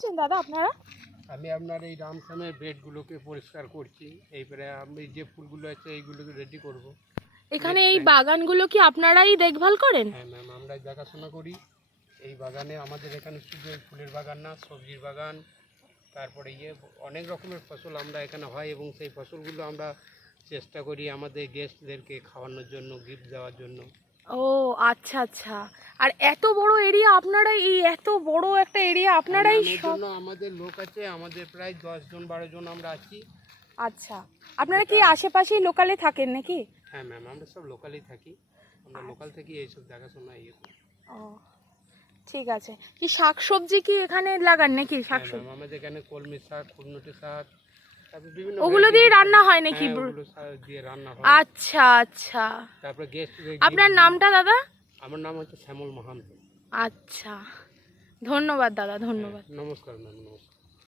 দাদা আপনারা? আমি আপনার এই রামসামের বেডগুলোকে পরিষ্কার করছি। এইবারে আমি যে ফুলগুলো আছে এইগুলোকে রেডি করব। এখানে এই বাগানগুলো কি আপনারাই দেখভাল করেন? হ্যাঁ ম্যাম, আমরাই দেখাশোনা করি। এই বাগানে আমাদের এখানে শুধু এই ফুলের বাগান না, সবজির বাগান, তারপরে অনেক রকমের ফসল আমরা এখানে হয় এবং সেই ফসলগুলো আমরা চেষ্টা করি আমাদের গেস্টদেরকে খাওয়ানোর জন্য, গিফট দেওয়ার জন্য। ও আচ্ছা আচ্ছা। আর এত বড় এরিয়া আপনারাই, এই এত বড় একটা এরিয়া আপনারাই এর সব? জন্য আমাদের লোক আছে, আমাদের প্রায় 10 জন 12 জন আমরা আছি। আচ্ছা, আপনারা কি আশেপাশেই লোকালে থাকেন নাকি? হ্যাঁ ম্যাম, আমরা সব লোকালেই থাকি। আমরা লোকাল থেকে এইসব দেখাশোনা করি। ও ঠিক আছে। কি শাকসবজি কি এখানে লাগান নাকি? হ্যাঁ শাকসবজি ম্যাম, আমাদের এখানে কলমি শাক, কুটনুটি শাক, তারপর বিভিন্ন ওগুলো দিয়ে রান্না হয় নাকি? হ্যাঁ, ওগুলো দিয়ে রান্না হয়। আচ্ছা আচ্ছা। তারপরে গেস্ট। আপনার নামটা দাদা? আমার নাম হচ্ছে শ্যামল মাহান্ত। আচ্ছা, ধন্যবাদ দাদা, হ্যাঁ, ধন্যবাদ। নমস্কার ম্যাম, নমস্কার।